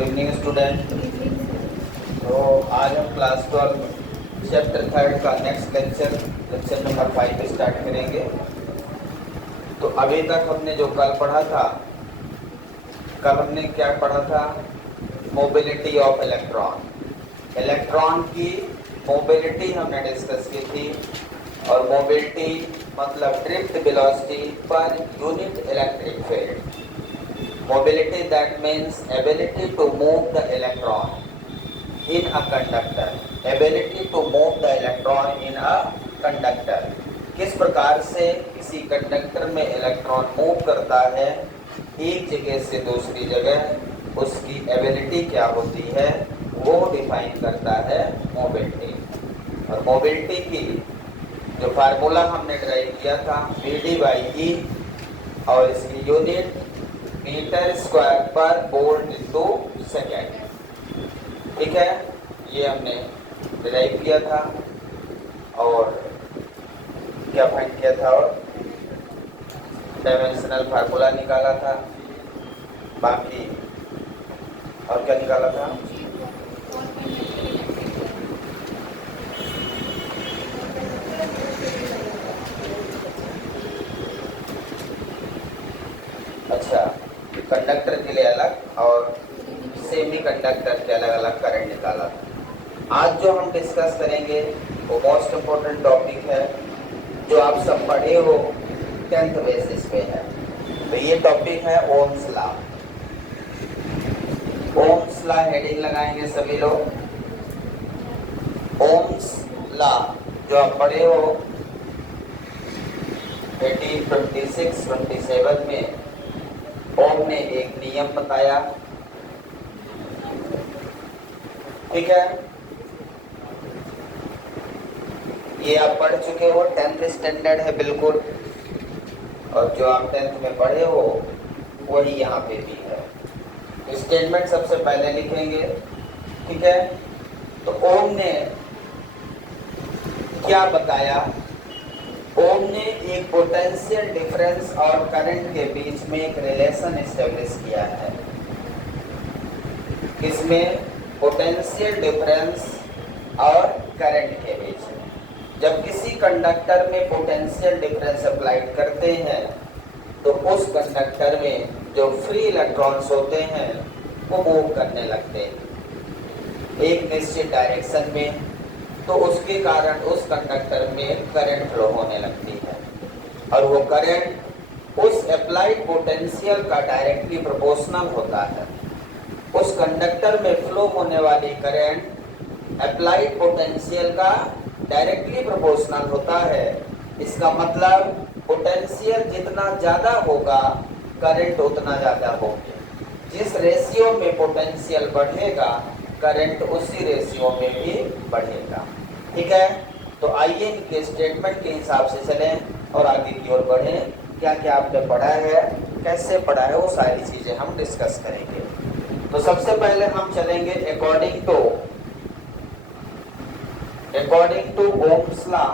Good evening student. तो आज हम क्लास 12 चैप्टर 3 का नेक्स्ट लेक्चर नंबर 5 स्टार्ट करेंगे। तो अभी तक हमने जो कल पढ़ा था, कल हमने क्या पढ़ा था? Mobility of electron. इलेक्ट्रॉन की मोबिलिटी हमने डिस्कस की थी, और मोबिलिटी मतलब drift velocity per unit electric field. Mobility, that means ability to move the electron in a conductor. Ability to move the electron in a conductor. किस प्रकार से किसी कंडक्टर में इलेक्ट्रॉन मूव करता है एक जगह से दूसरी जगह, उसकी एबिलिटी क्या होती है वो डिफाइन करता है मोबिलिटी। और मोबिलिटी की जो फार्मूला हमने ड्राइव किया था V/D/E, और इसकी यूनिट मीटर स्क्वायर पर वोल्ट इंटू सेकेंड। ठीक है, ये हमने डिराइव किया था और क्या फाइंड किया था, और डायमेंशनल फार्मूला निकाला था। बाकी और क्या निकाला था? अच्छा, कंडक्टर के लिए अलग और सेमी कंडक्टर के अलग अलग करंट निकाला था। आज जो हम डिस्कस करेंगे वो मोस्ट इम्पोर्टेंट टॉपिक है, जो आप सब पढ़े हो 10th बेसिस पे है। तो ये टॉपिक है Ohm's law. Ohm's law heading लगाएंगे सभी लोग। ओम्स लॉ जो आप पढ़े हो 1826-27 में ओम ने एक नियम बताया। ठीक है, ये आप पढ़ चुके हो, 10th स्टैंडर्ड है बिल्कुल, और जो आप 10th में पढ़े हो वही यहाँ पे भी है। स्टेटमेंट सबसे पहले लिखेंगे। ठीक है, तो ओम ने क्या बताया? ओम ने एक पोटेंशियल डिफरेंस और करंट के बीच में एक रिलेशन एस्टेब्लिश किया है। किसमें? पोटेंशियल डिफरेंस और करंट के बीच में। जब किसी कंडक्टर में पोटेंशियल डिफरेंस अप्लाइड करते हैं तो उस कंडक्टर में जो फ्री इलेक्ट्रॉन्स होते हैं वो मूव करने लगते हैं एक निश्चित डायरेक्शन में, तो उसके कारण उस कंडक्टर में करंट फ्लो होने लगती है, और वो करंट उस अप्लाइड पोटेंशियल का डायरेक्टली प्रोपोर्शनल होता है। उस कंडक्टर में फ्लो होने वाली करंट अप्लाइड पोटेंशियल का डायरेक्टली प्रोपोर्शनल होता है। इसका मतलब पोटेंशियल जितना ज्यादा होगा करंट उतना ज्यादा होगी। जिस रेशियो में पोटेंशियल बढ़ेगा करंट उसी रेशियो में भी बढ़ेगा। ठीक है, तो आइए इनके स्टेटमेंट के हिसाब से चलें और आगे की ओर बढ़ें। क्या क्या आपने पढ़ा है, कैसे पढ़ा है, वो सारी चीजें हम डिस्कस करेंगे। तो सबसे पहले हम चलेंगे according to Ohm's law.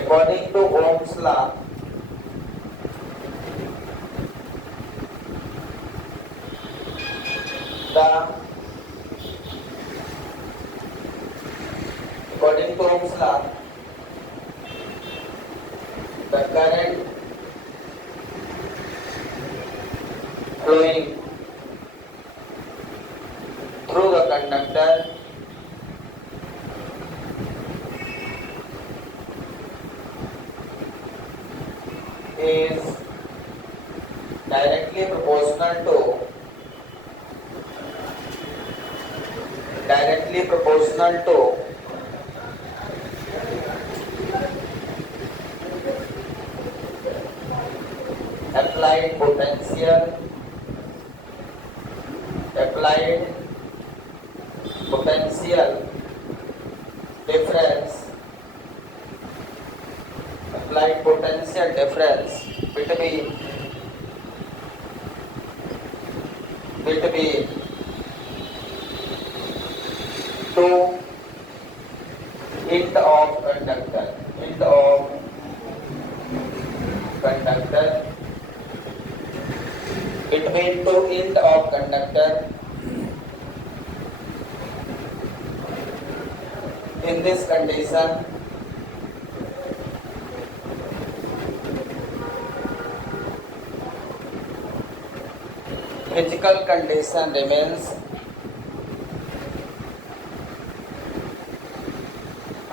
According to Ohm's law According to Ohm's law, the current flowing through the conductor is directly proportional to applied potential difference between two end of conductor between two end of conductor. In this condition, physical condition remains.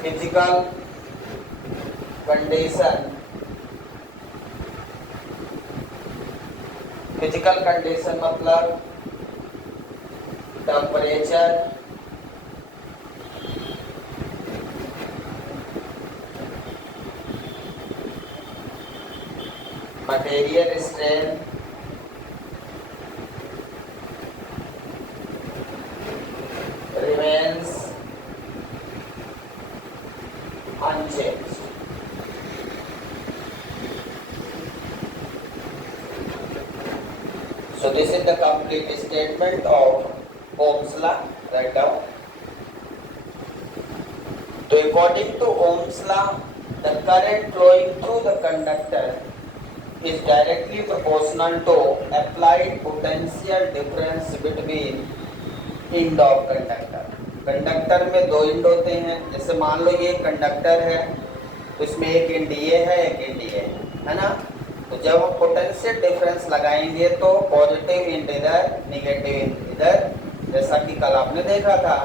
Physical condition. Physical condition मतलब temperature, material strain, remains unchanged. So this is the complete statement of Ohm's law. Write down. So according to Ohm's law, the current flowing through the conductor is directly proportional to applied potential difference between end of conductor. Conductor में दो and होते हैं. जैसे मान लो ये conductor है, तो इसमें एक एंड ये है, एक एंड ये है ना. तो जब हम पोटेंशियल डिफरेंस लगाएंगे तो पॉजिटिव एंड इधर, नेगेटिव एंड इधर, जैसा कि कल आपने देखा था.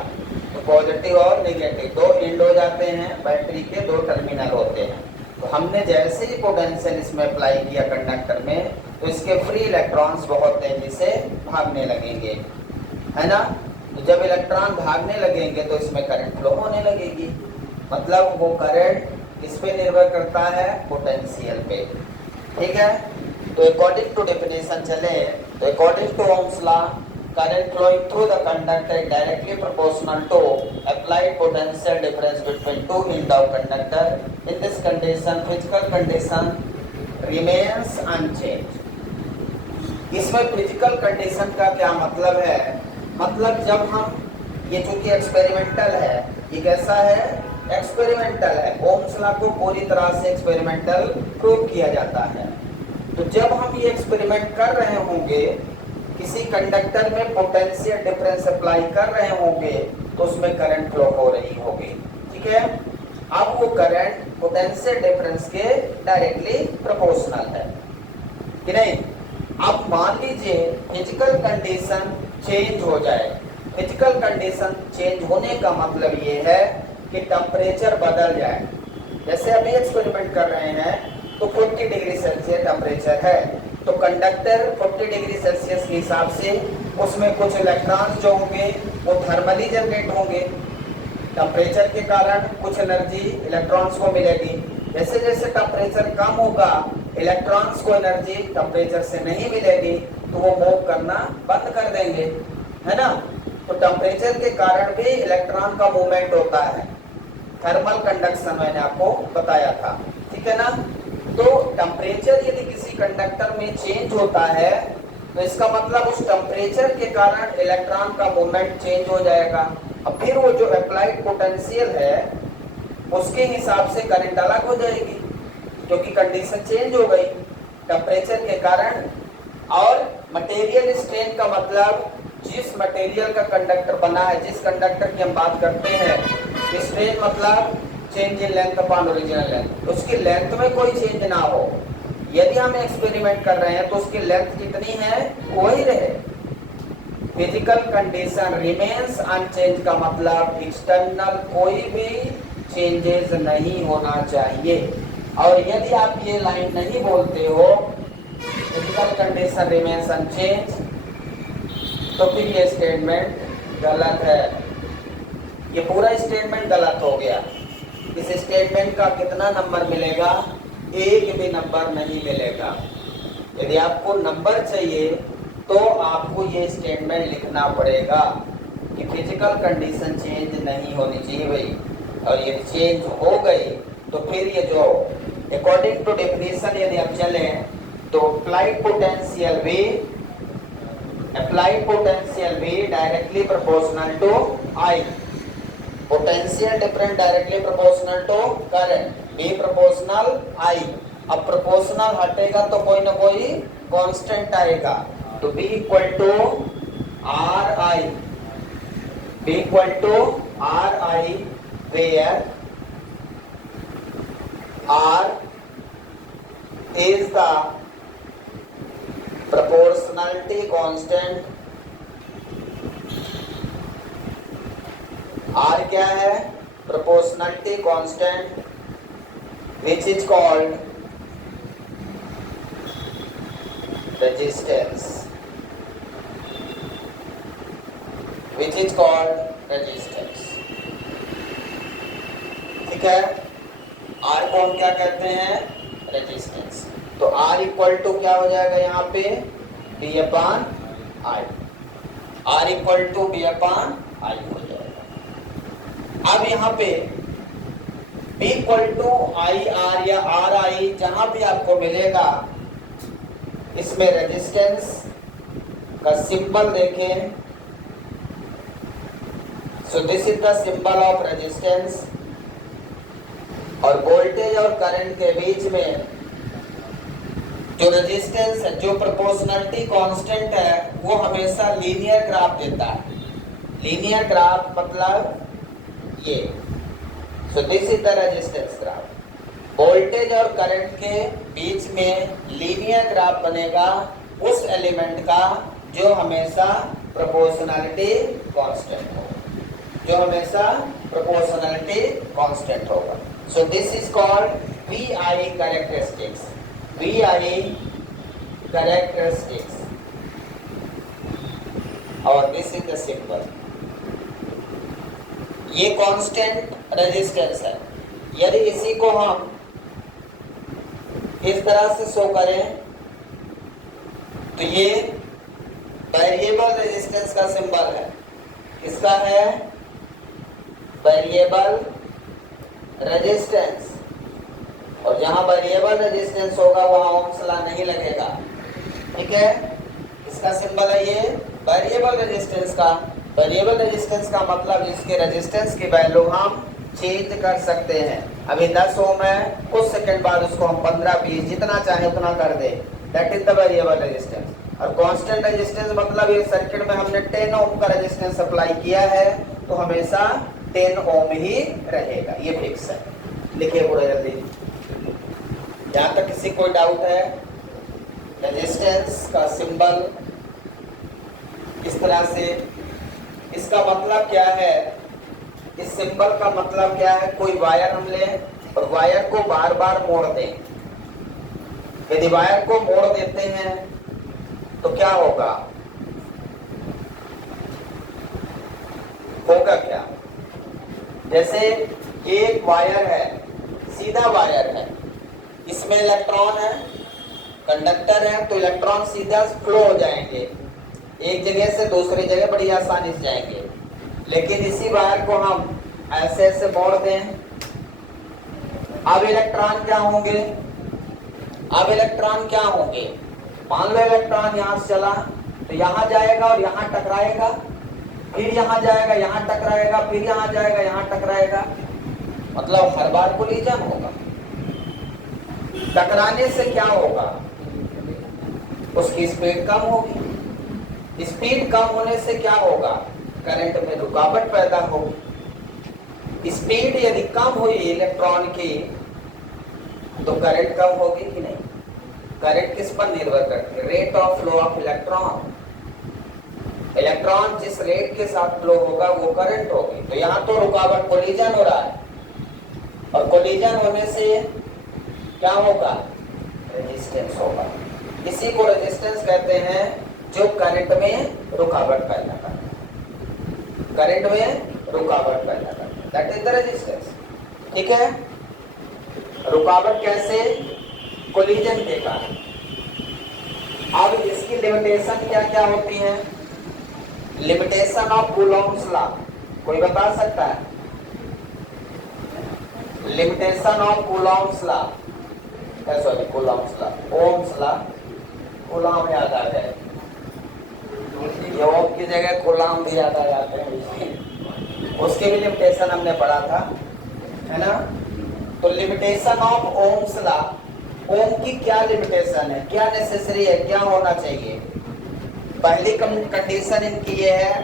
तो पॉजिटिव और नेगेटिव दो एंड हो जाते हैं. बैटरी के दो टर्मिनल होते हैं. तो हमने जैसे ही पोटेंशियल इसमें अप्लाई किया कंडक्टर में, तो इसके फ्री इलेक्ट्रॉन्स बहुत तेजी से भागने लगेंगे, है ना. तो जब इलेक्ट्रॉन भागने लगेंगे तो इसमें करंट फ्लो होने लगेगी. मतलब वो करंट इस पे निर्भर करता है, पोटेंशियल पे. ठीक है. तो अकॉर्डिंग टू डेफिनेशन चले तो according to Ohm's law, current flowing through the conductor is directly proportional to applied potential difference between two end of conductor. In this condition physical condition remains unchanged. इसमें physical condition का क्या मतलब है? मतलब जब हम ये चूंकि एक्सपेरिमेंटल है, ये कैसा है? एक्सपेरिमेंटल है. ओम्स लॉ को पूरी तरह से एक्सपेरिमेंटल प्रूव किया जाता है. तो जब हम ये एक्सपेरिमेंट कर रहे होंगे, किसी कंडक्टर में पोटेंशियल डिफरेंस अप्लाई कर रहे होंगे, तो उसमें करंट फ्लो हो रही होगी. ठीक है. अब वो करंट पोटेंशियल डिफरेंस के डायरेक्टली प्रोपोर्शनल है कि नहीं. अब मान लीजिए फिजिकल कंडीशन चेंज हो जाए. फिजिकल कंडीशन चेंज होने का मतलब ये है कि टेम्परेचर बदल जाए. जैसे अभी एक्सपेरिमेंट कर रहे हैं तो 40 डिग्री सेल्सियस टेम्परेचर है. तो कंडक्टर 40 डिग्री सेल्सियस के हिसाब से उसमें कुछ इलेक्ट्रॉन जो होंगे वो थर्मली जनरेट होंगे. टेम्परेचर के कारण कुछ एनर्जी इलेक्ट्रॉन्स को मिलेगी. जैसे जैसे टेम्परेचर कम होगा, इलेक्ट्रॉन्स को एनर्जी टेम्परेचर से नहीं मिलेगी, तो वो मूव करना बंद कर देंगे, है ना. तो टेम्परेचर के कारण भी इलेक्ट्रॉन का मूवमेंट होता है. थर्मल कंडक्शन मैंने आपको बताया था. ठीक है ना. तो टेम्परेचर यदि किसी कंडक्टर में चेंज होता है, तो इसका मतलब उस टेम्परेचर के कारण इलेक्ट्रॉन का मूवमेंट चेंज हो जाएगा. अब फिर वो जो अप्लाइड पोटेंशियल है उसके हिसाब से करंट अलग हो जाएगी, क्योंकि कंडीशन चेंज हो गई टेम्परेचर के कारण. और मटेरियल स्ट्रेन का मतलब जिस मटेरियल का कंडक्टर बना है, जिस कंडक्टर की हम बात करते हैं, स्ट्रेन मतलब change in length upon original length. उसकी लेंथ में कोई चेंज ना हो. यदि हम एक्सपेरिमेंट कर रहे हैं तो उसकी लेंथ कितनी है वही रहे. फिजिकल कंडीशन रिमेन्स अनचेंज का मतलब एक्सटर्नल कोई भी चेंजेस नहीं होना चाहिए. और यदि आप ये लाइन नहीं बोलते हो, फिजिकल कंडीशन रिमेन्स अनचेंज, तो फिर ये स्टेटमेंट गलत है. ये पूरा स्टेटमेंट गलत हो गया. इस स्टेटमेंट का कितना नंबर मिलेगा? एक भी नंबर नहीं मिलेगा. यदि आपको नंबर चाहिए तो आपको ये स्टेटमेंट लिखना पड़ेगा कि फिजिकल कंडीशन चेंज नहीं होनी चाहिए भाई. और ये चेंज हो गई तो फिर ये जो अकॉर्डिंग टू डेफिनेशन यदि आप चले तो अप्लाइड पोटेंशियल भी directly proportional to I. Potential difference directly proportional to current, B proportional I. अब प्रोपोर्शनल हटेगा तो कोई ना कोई कांस्टेंट आएगा. तो B equal to R I, B equal to R I where R is the proportionality constant। R क्या है? proportionality constant which is called resistance, which is called resistance। ठीक है, R को हम क्या कहते हैं? रेजिस्टेंस। तो R इक्वल टू क्या हो जाएगा यहाँ पे? B upon I। R equal to B upon I हो जाएगा। अब यहाँ पे B equal to I R या आर आई जहां भी आपको मिलेगा, इसमें रेजिस्टेंस का सिंबल देखें। So this is the symbol of resistance. और वोल्टेज और करंट के बीच में जो रेजिस्टेंस है, जो प्रोपोर्शनलिटी कांस्टेंट है, वो हमेशा लीनियर ग्राफ देता है। लीनियर ग्राफ मतलब ये। सो this is the resistance graph. Voltage और करंट के बीच में लीनियर ग्राफ बनेगा उस एलिमेंट का जो हमेशा प्रोपोर्शनलिटी कांस्टेंट होगा, जो हमेशा प्रोपोर्शनलिटी कांस्टेंट होगा। सो this is called VI characteristics, VI characteristics, और दिस इज द सिंबल। ये कांस्टेंट रेजिस्टेंस है। यदि इसी को हम इस तरह से शो करें तो ये वेरिएबल रेजिस्टेंस का सिंबल है। इसका है वेरिएबल रेजिस्टेंस, और जहां वेरिएबल रेजिस्टेंस होगा वहां ओम्स लॉ नहीं लगेगा। ठीक है, इसका सिंबल है ये वेरिएबल रेजिस्टेंस का। वेरिएबल रेजिस्टेंस का मतलब इसके रेजिस्टेंस की वैल्यू हम चेंज कर सकते हैं। अभी 10 ओम है, कुछ सेकंड बाद उसको हम 15, 20 जितना चाहे उतना कर दे। That is the variable resistance. और कांस्टेंट रेजिस्टेंस मतलब ये सर्किट में हमने 10 ओम का रेजिस्टेंस अप्लाई किया है तो हमेशा 10 ओम ही रहेगा, ये फिक्स है। लिखिए पूरा जल्दी। यहाँ तक किसी कोई डाउट है? रेजिस्टेंस का सिंबल इस तरह से, इसका मतलब क्या है? इस सिंबल का मतलब क्या है? कोई वायर हम लें और वायर को बार बार मोड़ दें। यदि वायर को मोड़ देते हैं तो क्या होगा? होगा क्या? जैसे ये एक वायर है, सीधा वायर है, इसमें इलेक्ट्रॉन है, कंडक्टर है, तो इलेक्ट्रॉन सीधा फ्लो हो जाएंगे, एक जगह से दूसरी जगह बड़ी आसानी से जाएंगे। लेकिन इसी वायर को हम ऐसे ऐसे मोड़ दें, अब इलेक्ट्रॉन क्या होंगे? अब इलेक्ट्रॉन क्या होंगे? मान लो इलेक्ट्रॉन यहां से चला तो यहां जाएगा और यहां टकराएगा, फिर यहां जाएगा, यहां टकराएगा, फिर यहां जाएगा, यहां टकराएगा, मतलब हर बार कोलिजन होगा। टकराने से क्या होगा? उसकी स्पीड कम होगी। स्पीड कम होने से क्या होगा? करंट में रुकावट पैदा होगी। स्पीड यदि कम हुई इलेक्ट्रॉन की तो करंट कम होगी कि नहीं? करंट किस पर निर्भर करती है? Rate of flow of electron. Electron जिस रेट के साथ फ्लो होगा वो करंट होगी। तो यहाँ तो रुकावट, कोलिजन हो रहा है, और कोलिजन होने से क्या होगा? रेजिस्टेंस होगा। इसी को रेजिस्टेंस कहते हैं जो करंट में रुकावट पैदा करता है, करंट में रुकावट पैदा करता है। That is the resistance. ठीक है, रुकावट कैसे? कोलिजन के कारण। अब इसकी लिमिटेशन क्या क्या होती है? लिमिटेशन ऑफ कूलॉम्स लॉ कोई बता सकता है? Limitation of Coulomb's law, sorry Coulomb's law, Ohm's law, Coulomb याद आ जाए, ये ओम की जगह कूलॉम भी याद आ जाते हैं। उसके भी लिमिटेशन हमने पढ़ा था, है ना? तो लिमिटेशन ऑफ ओम्स लॉ, ओम की क्या लिमिटेशन है, क्या नेसेसरी है, क्या होना चाहिए? पहली कंडीशन इनकी ये है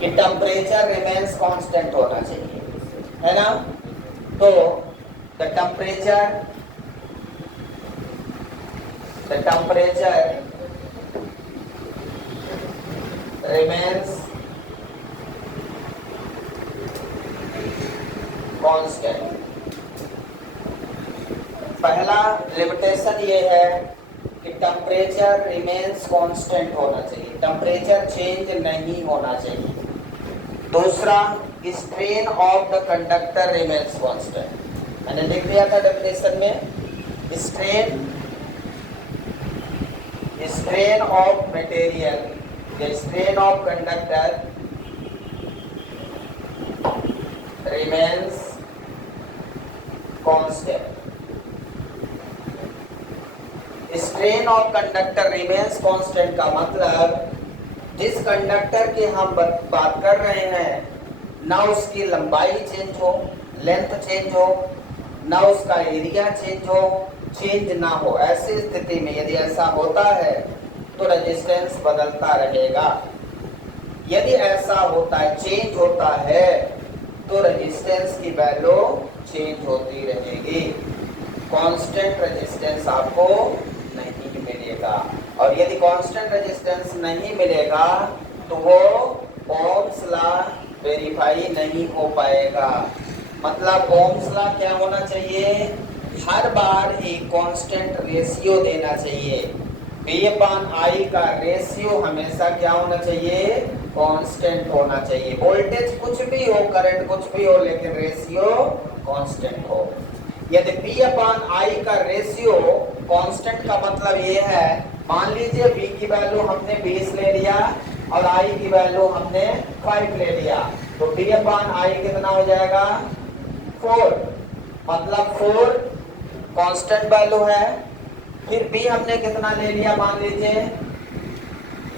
कि टेम्परेचर रिमेन्स कांस्टेंट होना चाहिए, है ना। तो द टेम्परेचर रिमेन्स कांस्टेंट। पहला लिमिटेशन ये है कि टेम्परेचर रिमेन्स कांस्टेंट होना चाहिए, टेम्परेचर चेंज नहीं होना चाहिए। दूसरा, strain of the conductor remains constant. मैंने लिख दिया था डेफिनेशन में, strain of material, the strain of conductor remains constant. Strain of conductor remains constant का मतलब जिस कंडक्टर की हम बात कर रहे हैं ना उसकी लंबाई चेंज हो, लेंथ चेंज हो, ना उसका एरिया चेंज हो, चेंज ना हो, ऐसी स्थिति में यदि ऐसा होता है तो रेजिस्टेंस बदलता रहेगा। यदि ऐसा होता है, चेंज होता है, तो रेजिस्टेंस की वैल्यू चेंज होती रहेगी, कांस्टेंट रेजिस्टेंस आपको नहीं मिलेगा। और यदि कांस्टेंट रेजिस्टेंस नहीं मिलेगा तो वो ओम्स लॉ वेरीफाई नहीं हो पाएगा। मतलब ओम्स लॉ क्या होना चाहिए, हर बार एक कांस्टेंट रेशियो देना चाहिए। V/I का रेशियो हमेशा क्या होना चाहिए, कांस्टेंट होना चाहिए। वोल्टेज कुछ भी हो, करंट कुछ भी हो, लेकिन रेशियो कांस्टेंट हो। यदि V/I का रेशियो कांस्टेंट का मतलब ये है, मान लीजिए V की वैल्यू हमने 20 ले लिया और I की वैल्यू हमने 5 ले लिया, तो V/I कितना हो जाएगा, 4। मतलब 4 कांस्टेंट वैल्यू है। फिर B हमने कितना ले लिया, मान लीजिए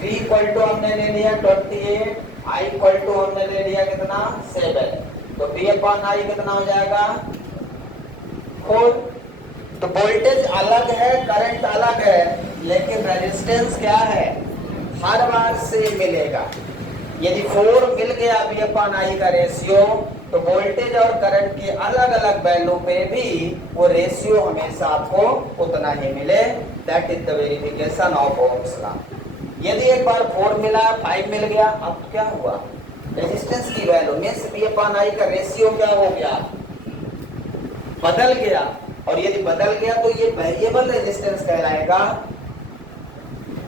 V इक्वल टू हमने ले लिया 28, I इक्वल टू हमने ले लिया कितना 7, तो V/I कितना हो जाएगा 4। तो वोल्टेज अलग है, करंट अलग है, लेकिन रेजिस्टेंस क्या है, हर बार से मिलेगा। यदि 4 मिल गया V/I का रेशियो, तो वोल्टेज और करंट के अलग अलग वैल्यू पे भी वो रेशियो हमेशा आपको उतना ही मिले। That is the verification of Ohm's law. यदि एक बार 4 मिला, 5 मिल गया, अब क्या हुआ, रेजिस्टेंस की वैल्यू मींस V/I का रेशियो क्या हो गया, बदल गया। और यदि बदल गया तो ये वेरिएबल रेजिस्टेंस कहलाएगा,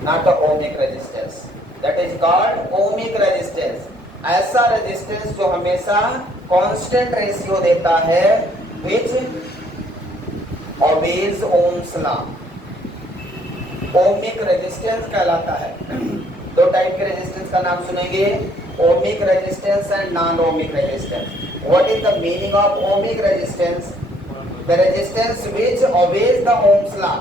not ohmic resistance. That is called ohmic resistance. ऐसा रेजिस्टेंस जो हमेशा कांस्टेंट रेशियो देता है, which obeys Ohm's law, ohmic resistance कहलाता है। दो टाइप के रेजिस्टेंस का नाम सुनेंगे, ohmic resistance and non ohmic resistance. What is the meaning of ohmic resistance, the resistance which obeys the Ohm's law.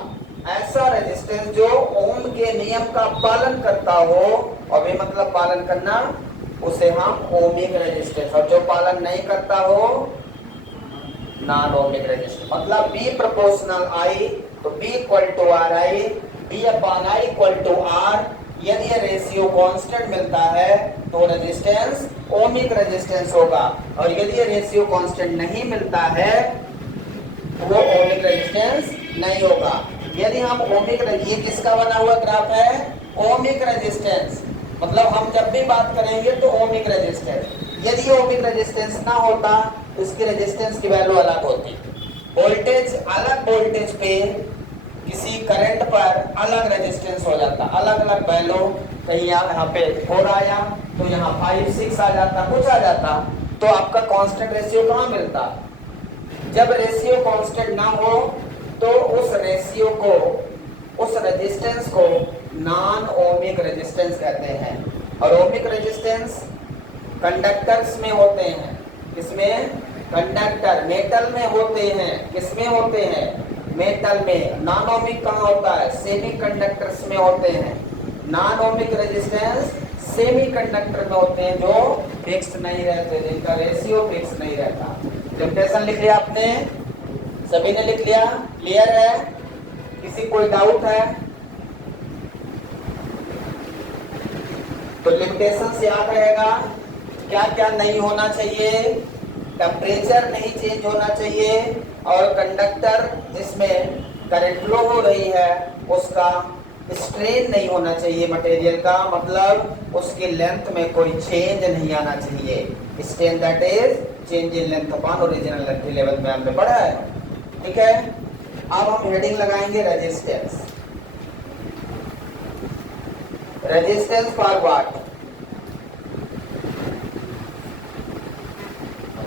ऐसा रेजिस्टेंस जो ओम के नियम का पालन करता हो, और वे मतलब पालन करना, उसे हम ओमिक रेजिस्टेंस, और जो पालन नहीं करता हो नॉन ओमिक रेजिस्टेंस। मतलब B प्रोपोर्शनल I, तो B equal to RI, V/I equal to R। यदि ये रेशियो कांस्टेंट मिलता है तो रेजिस्टेंस ओमिक रेजिस्टेंस होगा, और यदि ये रेशियो कांस्टेंट नहीं मिलता है तो वो ओमिक रेजिस्टेंस नहीं होगा। यदि हम ओमिक, ये किसका बना हुआ ग्राफ है, ओमिक रेजिस्टेंस, मतलब हम जब भी बात करेंगे तो ओमिक रेजिस्टेंस। यदि ओमिक रेजिस्टेंस ना होता तो इसकी रेजिस्टेंस की वैल्यू अलग होती। वोल्टेज अलग वोल्टेज पे किसी करंट पर अलग रेजिस्टेंस हो जाता, अलग अलग वैल्यू, कहीं यहाँ पे 4 आया तो यहाँ 5, 6 आ जाता, कुछ आ जाता, तो आपका कांस्टेंट रेशियो कहाँ मिलता। जब रेशियो कांस्टेंट ना हो तो उस रेशियो को, उस रेजिस्टेंस को नॉन ओमिक रेजिस्टेंस कहते हैं। और ओमिक रेजिस्टेंस कंडक्टर्स में होते हैं, किसमें, कंडक्टर, मेटल में होते हैं। किसमें होते हैं, मेटल में। नॉन ओमिक कहाँ होता है, सेमी कंडक्टर्स में होते हैं। Non ohmic resistance semi conductor में होते हैं, जो फिक्स नहीं रहते, जिनका रेशियो फिक्स नहीं रहता। लिमिटेशन लिख लिया आपने, सभी ने लिख लिया, क्लियर है, किसी कोई डाउट है। तो लिमिटेशंस याद रहेगा, क्या क्या नहीं होना चाहिए, टेम्परेचर नहीं चेंज होना चाहिए, और कंडक्टर जिसमें करंट फ्लो हो रही है उसका स्ट्रेन नहीं होना चाहिए मटेरियल का, मतलब उसकी लेंथ में कोई चेंज नहीं आना चाहिए। Strain that is change in length upon original length level में हमने पढ़ा है। ठीक है, अब हम हेडिंग लगाएंगे resistance. Resistance for what?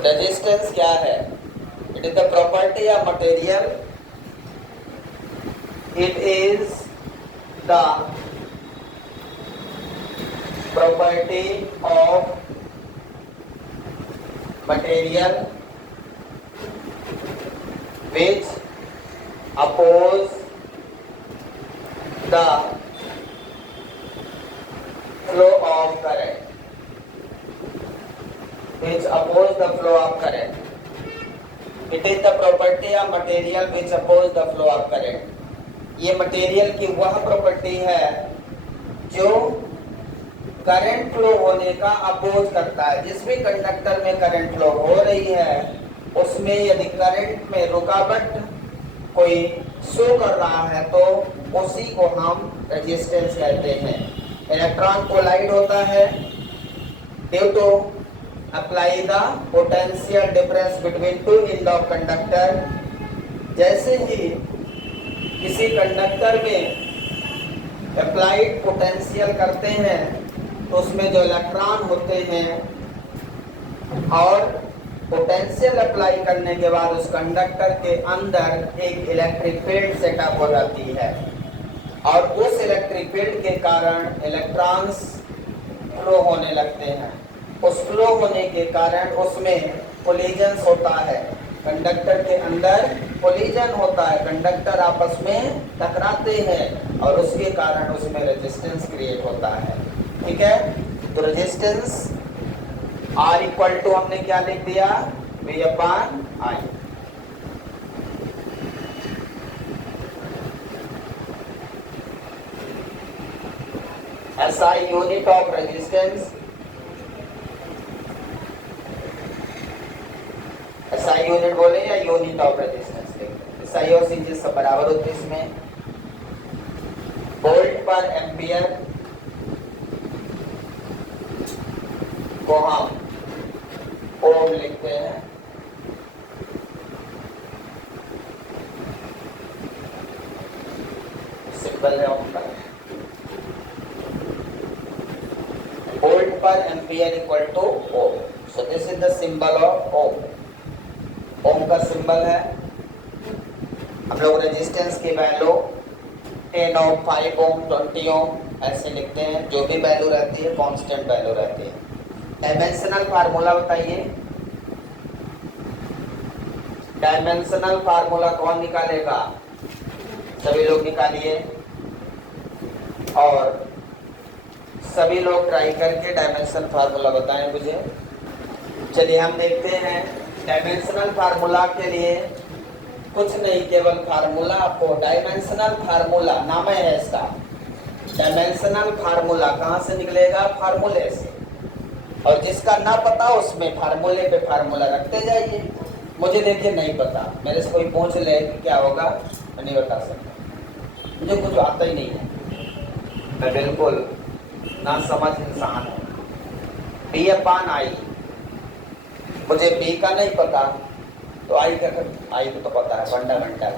Resistance क्या है? It is the property of material, it is the property of material which oppose the flow of current, which oppose the flow of current. It is the property of material which oppose the flow of current. ये material की वह property है जो current flow होने का oppose करता है। जिस भी कंडक्टर में करंट फ्लो हो रही है उसमें यदि करंट में रुकावट कोई शो कर रहा है तो उसी को हम रेजिस्टेंस कहते हैं। इलेक्ट्रॉन कोलाइड होता है due to apply the potential difference between two end of conductor. जैसे ही किसी कंडक्टर में अप्लाइड पोटेंशियल करते हैं तो उसमें जो इलेक्ट्रॉन होते हैं और पोटेंशियल अप्लाई करने के बाद उस कंडक्टर के अंदर एक इलेक्ट्रिक फील्ड सेटअप हो जाती है और उस इलेक्ट्रिक फील्ड के कारण इलेक्ट्रॉन्स फ्लो होने लगते हैं। उस फ्लो होने के कारण उसमें कोलिजन होता है, कंडक्टर के अंदर कोलिजन होता है, कंडक्टर आपस में टकराते हैं और उसके कारण उसमें रेजिस्टेंस क्रिएट होता है। ठीक है, तो रेजिस्टेंस R इक्वल टू हमने क्या लिख दिया, V upon I। SI unit of resistance, SI unit बोले या यूनिट ऑफ रेजिस्टेंस, SI और CG सब बराबर होते हैं इसमें। वोल्ट पर एम्पियर को हम ओम लिखते हैं, सिंबल है ओम का। वोल्ट पर ampere equal to ohm, so this is the symbol of ohm. Ohm का सिंबल है। हम लोग रेजिस्टेंस की वैल्यू 10 ओम, 5 ओम, 20 ओम ऐसे लिखते हैं, जो भी वैल्यू रहती है कांस्टेंट वैल्यू रहती है। डायमेंशनल फार्मूला बताइए, डायमेंशनल फार्मूला कौन निकालेगा? सभी लोग निकालिए और सभी लोग ट्राई करके डायमेंशनल फार्मूला बताएं मुझे। चलिए हम देखते हैं डायमेंशनल फार्मूला के लिए कुछ नहीं, केवल फार्मूला आपको डायमेंशनल फार्मूला नाम है इसका। डायमेंशनल फार्मूला कहाँ से निकलेगा? फार्मूले से। और जिसका ना पता उसमें फार्मूले पे फार्मूला रखते जाइए। मुझे देखिए नहीं पता, मेरे से कोई पूछ ले कि क्या होगा, मैं नहीं बता सकता, मुझे कुछ आता ही नहीं है, मैं बिल्कुल ना समझ इंसान हूँ। B अपॉन I, मुझे B का नहीं पता तो I को तो पता है, फंडामेंटल।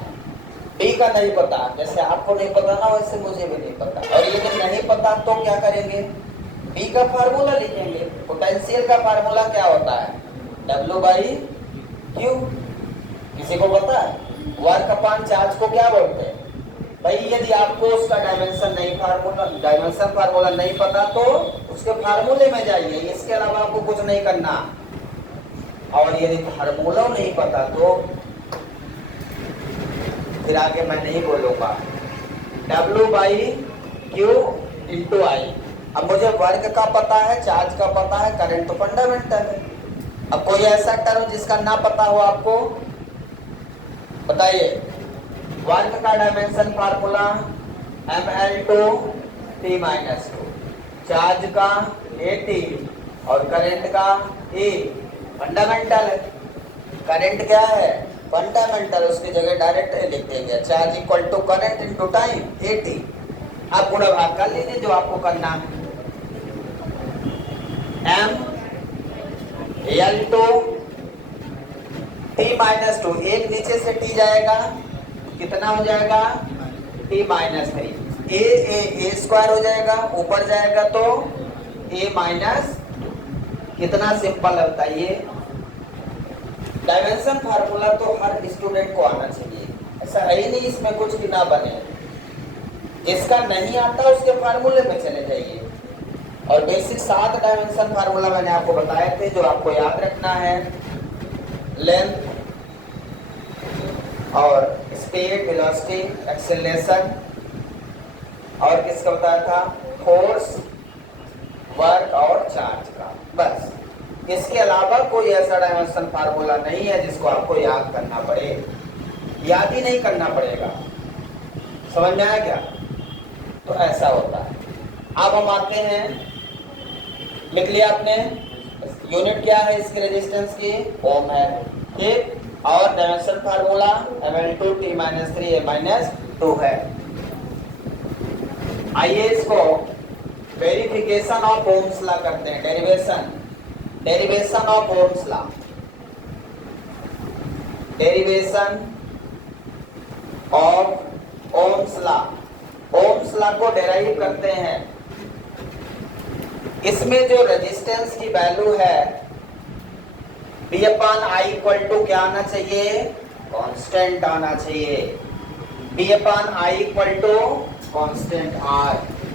B का नहीं पता, जैसे आपको नहीं पता ना वैसे मुझे भी नहीं पता। और ये जब नहीं पता तो क्या करेंगे? B का फार्मूला लिखेंगे। पोटेंशियल का फार्मूला क्या होता है? W by Q। किसी को पता है? वर्क अपॉन चार्ज को क्या बोलते हैं? भाई यदि आपको उसका डायमेंशन फार्मूला नहीं पता तो उसके फार्मूले में जाइए, इसके अलावा आपको कुछ नहीं करना। और यदि फार्मूला नहीं पता तो फिर आगे मैं नहीं बोलूंगा। W by Q into I। अब मुझे वर्क का पता है, चार्ज का पता है, करंट तो फंडामेंटल है। अब कोई ऐसा टर्म जिसका ना पता हो आपको बताइए। वर्क का dimension formula ml2 t-2। Charge का AT और करंट का A। फंडामेंटल है, करंट क्या है फंडामेंटल, उसकी जगह डायरेक्ट लिख देंगे charge equal to current into time AT। आप गुणा भाग कर लीजिए जो आपको करना है। M L टू T-2, एक नीचे से T जाएगा कितना हो जाएगा T-3, A स्क्वायर हो जाएगा, ऊपर जाएगा तो A माइनस, कितना सिंपल है बताइए। डायमेंशन फार्मूला तो हर स्टूडेंट को आना चाहिए, ऐसा है ही नहीं इसमें कुछ भी ना बने। जिसका नहीं आता उसके फार्मूले में चले जाइए। और बेसिक 7 डायमेंशन फार्मूला मैंने आपको बताए थे जो आपको याद रखना है। लेंथ और स्पीड, वेलोसिटी, एक्सेलरेशन, और किसका बताया था फोर्स, वर्क और चार्ज का। बस इसके अलावा कोई ऐसा डायमेंशन फार्मूला नहीं है जिसको आपको याद करना पड़े, याद ही नहीं करना पड़ेगा। समझ में आया क्या? तो ऐसा होता है। अब हम आते हैं, लिख लिया आपने, यूनिट क्या है इसकी रेजिस्टेंस की ओम है, ठीक। और dimension formula ml2 T-3 A-2 है। आइए इसको वेरिफिकेशन ऑफ ओम्स लॉ करते हैं। Derivation of Ohm's law, derivation of Ohm's law. Ohm's law को डेराइव करते हैं। इसमें जो रेजिस्टेंस की वैल्यू है B/I इक्वल टू क्या आना चाहिए, कांस्टेंट आना चाहिए। B/I equal to constant R।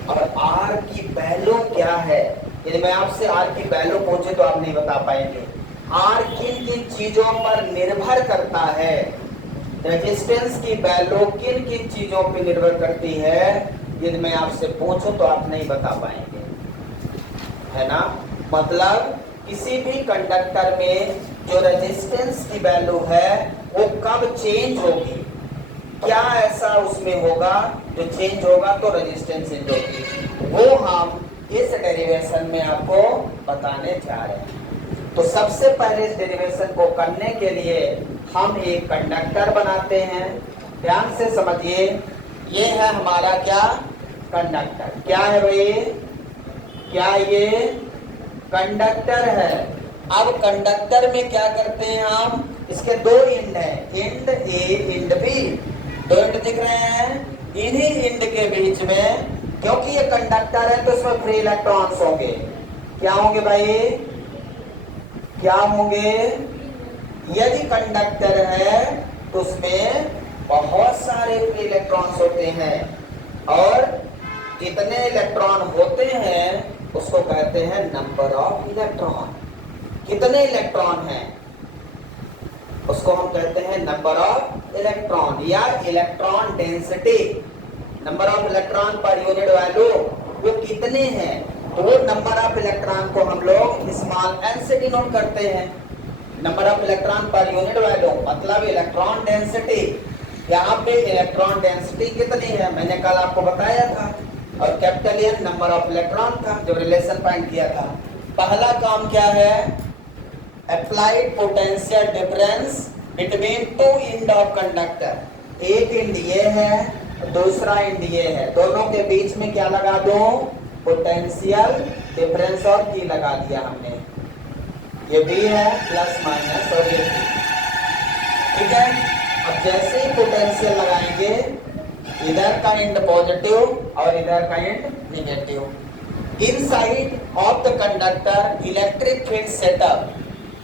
और R की वैल्यू क्या है, यदि मैं आपसे R की वैल्यू पूछे तो आप नहीं बता पाएंगे। R किन किन चीजों पर निर्भर करता है, रेजिस्टेंस की वैल्यू किन किन चीजों पर निर्भर करती है, यदि मैं आपसे पूछूं तो आप नहीं बता पाएंगे, है ना। मतलब किसी भी कंडक्टर में जो रेजिस्टेंस की वैल्यू है वो कब चेंज होगी, क्या ऐसा उसमें होगा जो चेंज होगा तो रेजिस्टेंस चेंज होगी, वो हम इस डेरिवेशन में आपको बताने जा रहे हैं। तो सबसे पहले इस डेरिवेशन को करने के लिए हम एक कंडक्टर बनाते हैं। ध्यान से समझिए, ये है हमारा क्या कंडक्टर, क्या है भाई, क्या ये कंडक्टर है। अब कंडक्टर में क्या करते हैं हम, इसके दो एंड है, एंड ए एंड बी, दो एंड दिख रहे हैं। इन्हीं एंड के बीच में, क्योंकि ये कंडक्टर है तो इसमें फ्री इलेक्ट्रॉन्स होंगे। क्या होंगे भाई, क्या होंगे, यदि कंडक्टर है तो उसमें बहुत सारे फ्री इलेक्ट्रॉन्स होते हैं, और जितने इलेक्ट्रॉन होते हैं उसको कहते हैं नंबर ऑफ इलेक्ट्रॉन। कितने इलेक्ट्रॉन हैं उसको हम कहते हैं नंबर ऑफ इलेक्ट्रॉन, या electron density. Number of electron per unit value वो कितने हैं, तो वो नंबर ऑफ इलेक्ट्रॉन को हम लोग स्मॉल n से डिनोट करते हैं। Number of electron per unit value मतलब इलेक्ट्रॉन डेंसिटी। यहाँ पे इलेक्ट्रॉन डेंसिटी कितनी है मैंने कल आपको बताया था, और capital N number of electron था जो रिलेशन फाइंड किया था। पहला काम क्या है, applied potential difference between two end of conductor. एक एंड ये है, दूसरा एंड ये है, दोनों के बीच में क्या लगा दो, पोटेंशियल डिफरेंस, और की लगा दिया हमने। ये B है प्लस माइनस और ये B, ठीक है। अब जैसे ही पोटेंशियल लगाएंगे, इधर का एंड पॉजिटिव और इधर का and negative. Inside of the conductor electric field setup,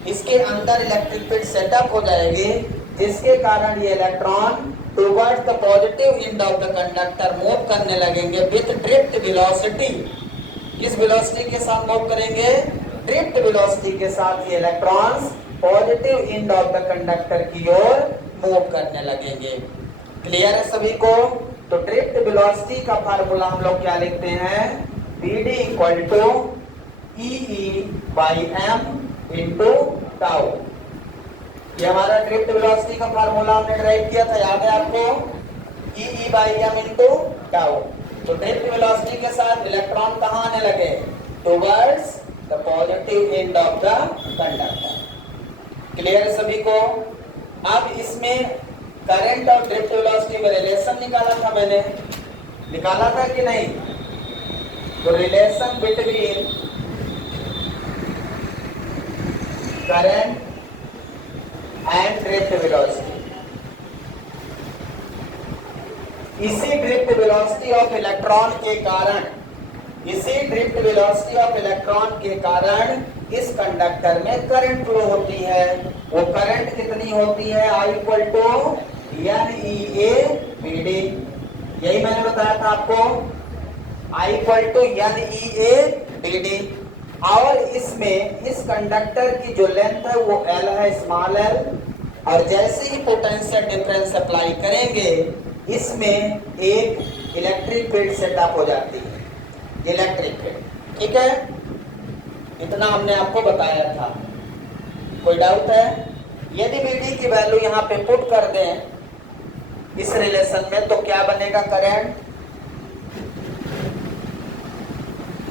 इसके अंदर इलेक्ट्रिक फील्ड सेटअप हो जाएगी, जिसके कारण ये electron towards the positive end of the conductor move करने लगेंगे विथ ड्रिफ्ट वेलोसिटी। किस वेलोसिटी के साथ मूव करेंगे, ड्रिफ्ट वेलोसिटी के साथ ये electrons positive end of the conductor की ओर मूव करने लगेंगे। क्लियर है सभी को? तो ड्रिफ्ट वेलोसिटी का फार्मूला हम लोग क्या लिखते हैं, Vd equal to EE/m into tau. ये हमारा ड्रिफ्ट वेलोसिटी का फार्मूला हमने ड्राइव किया था, याद है आपको, EE/m इंटू टाउ। तो ड्रिफ्ट वेलोसिटी के साथ इलेक्ट्रॉन कहाँ आने लगे, towards the positive end of the conductor. Clear सभी को? अब इसमें करंट और ड्रिफ्ट वेलोसिटी में रिलेशन निकाला था मैंने, निकाला था कि नहीं? तो relation between current and drift velocity, इसी ड्रिफ्ट वेलोसिटी ऑफ इलेक्ट्रॉन के कारण, इसी ड्रिफ्ट वेलोसिटी ऑफ इलेक्ट्रॉन के कारण इस कंडक्टर में करंट फ्लो होती है। वो करंट कितनी होती है? I equal to NEA/BD। यही मैंने बताया था आपको, I इक्वल टू NEA/BD। और इसमें इस कंडक्टर की जो लेंथ है वो L है, स्मॉल l। और जैसे ही पोटेंशियल डिफरेंस अप्लाई करेंगे इसमें एक इलेक्ट्रिक फील्ड सेटअप हो जाती है, इलेक्ट्रिक फील्ड। ठीक है, इतना हमने आपको बताया था। कोई डाउट है? यदि BD की वैल्यू यहाँ पे पुट कर दें इस रिलेशन में तो क्या बनेगा? Current,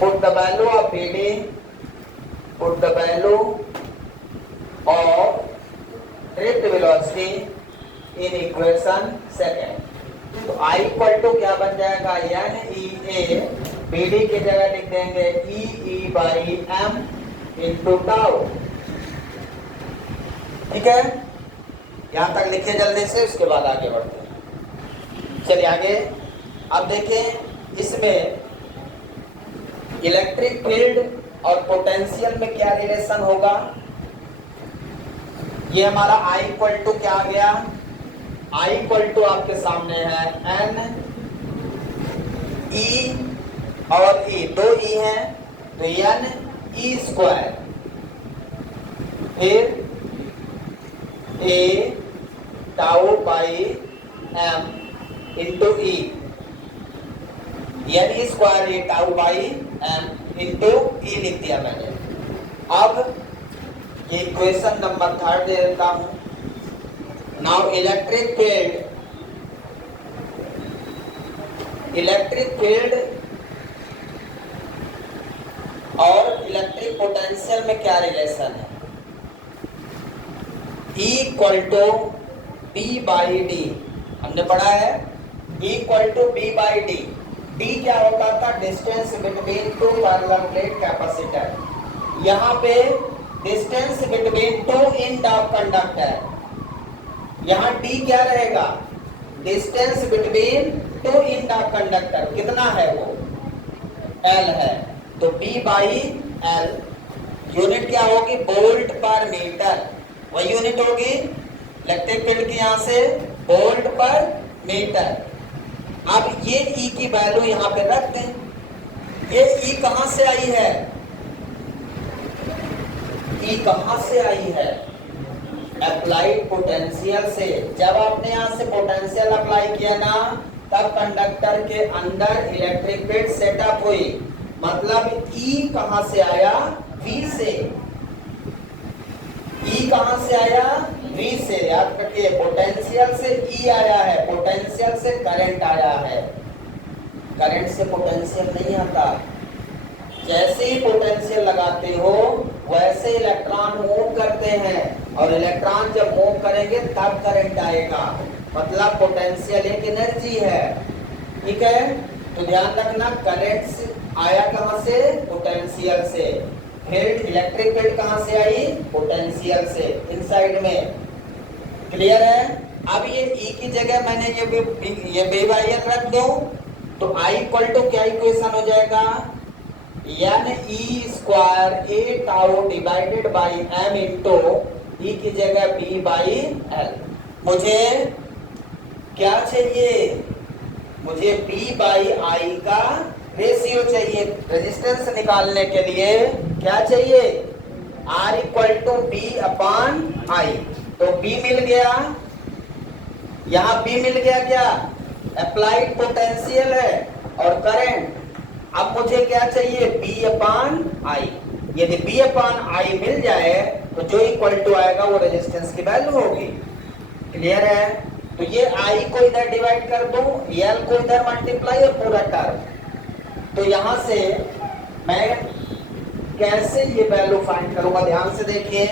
put the value of BD, put the value of drift velocity in equation second. तो I इक्वल टू क्या बन जाएगा? NEA, BD की जगह लिख देंगे EE/m इंटू टाउ। ठीक है, यहां तक लिखिए जल्दी से, उसके बाद आगे बढ़ते हैं। चलिए आगे। अब देखें इसमें इलेक्ट्रिक फील्ड और पोटेंशियल में क्या रिलेशन होगा। ये हमारा I इक्वल टू क्या आ गया? I इक्वल टू आपके सामने है N E और E, दो E हैं तो NE², फिर A τ/m into E, NE² A τ/m into E लिख दिया मैंने। अब ये इक्वेशन नंबर 3 दे देता हूं। नाउ इलेक्ट्रिक फील्ड और इलेक्ट्रिक पोटेंशियल में क्या रिलेशन है? E इक्वल टू B/D, हमने पढ़ा है E equal to B/D। D क्या होता था? Distance between two parallel plate capacitor. यहाँ पे distance between two end of conductor, यहाँ D क्या रहेगा? Distance between two end of conductor कितना है? वो L है। तो B/L यूनिट क्या होगी? वोल्ट पर मीटर, वही यूनिट होगी इलेक्ट्रिक फील्ड की, यहां से वोल्ट पर मीटर। अब ये E की वैल्यू यहां पे रख दें। ये E कहां से आई है? E कहां से आई है? अप्लाइड पोटेंशियल से। जब आपने यहां से पोटेंशियल अप्लाई किया ना तब कंडक्टर के अंदर इलेक्ट्रिक फील्ड सेटअप हुई। मतलब E कहां से आया? V से। E कहां से आया? V से। याद रखिए, पोटेंशियल से E आया है, पोटेंशियल से करंट आया है। करंट से पोटेंशियल नहीं आता। जैसे ही पोटेंशियल लगाते हो वैसे इलेक्ट्रॉन मूव करते हैं, और इलेक्ट्रॉन जब मूव करेंगे तब करंट आएगा। मतलब पोटेंशियल एक एनर्जी है। ठीक है, तो ध्यान रखना, करंट आया कहां से? पोटेंशियल से। फील्ड, इलेक्ट्रिक फील्ड कहां से आई? पोटेंशियल से, इनसाइड में। क्लियर है? अब ये E की जगह मैंने ये B/L रख दो तो I इक्वल टू क्या इक्वेशन हो जाएगा? NE² A τ divided by m into E की जगह B/L। मुझे क्या चाहिए? मुझे B/I का रेशियो चाहिए। रेजिस्टेंस निकालने के लिए क्या चाहिए? R equal to B/I। तो B मिल गया, यहां B मिल गया। क्या? अप्लाइड पोटेंशियल है और करंट। अब मुझे क्या चाहिए? B/I। यदि B/I मिल जाए तो जो इक्वल टू आएगा वो रेजिस्टेंस की वैल्यू होगी। क्लियर है? तो ये I को इधर डिवाइड कर दूं, L को इधर मल्टीप्लाई और पूरा टर्म। तो यहां से मैं कैसे ये वैल्यू फाइंड करूंगा, ध्यान से देखिए।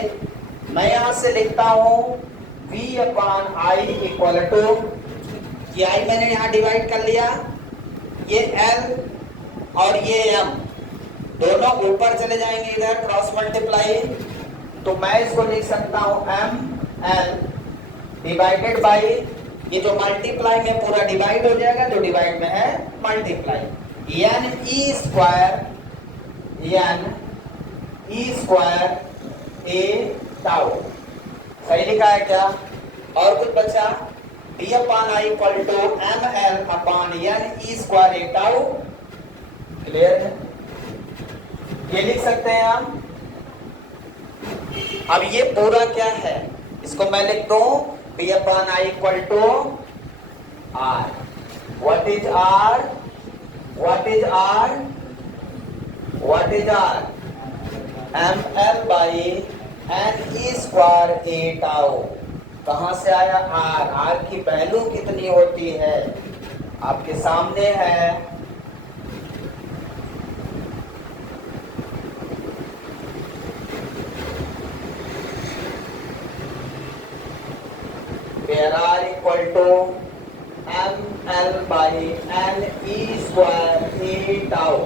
मैं यहां से लिखता हूं v upon I equal to, ये आई मैंने यहां डिवाइड कर लिया, ये l और ये m दोनों ऊपर चले जाएंगे इधर क्रॉस मल्टीप्लाई, तो मैं इसको लिख सकता हूं m l डिवाइडेड बाई, ये जो मल्टीप्लाई में पूरा डिवाइड हो जाएगा, जो डिवाइड में है multiply, n e square a tau. सही लिखा है क्या? और कुछ बचा? d upon I equal to M L upon N E square A tau. Clear है? ये लिख सकते हैं हम। अब ये पूरा क्या है, इसको मैं लिख दूं d upon I equal to R. What is R? What is R? What is R? M L by N E square A tau. कहां से आया आर? आर की वैल्यू कितनी होती है आपके सामने है। where r equal to m l by n e square a tau।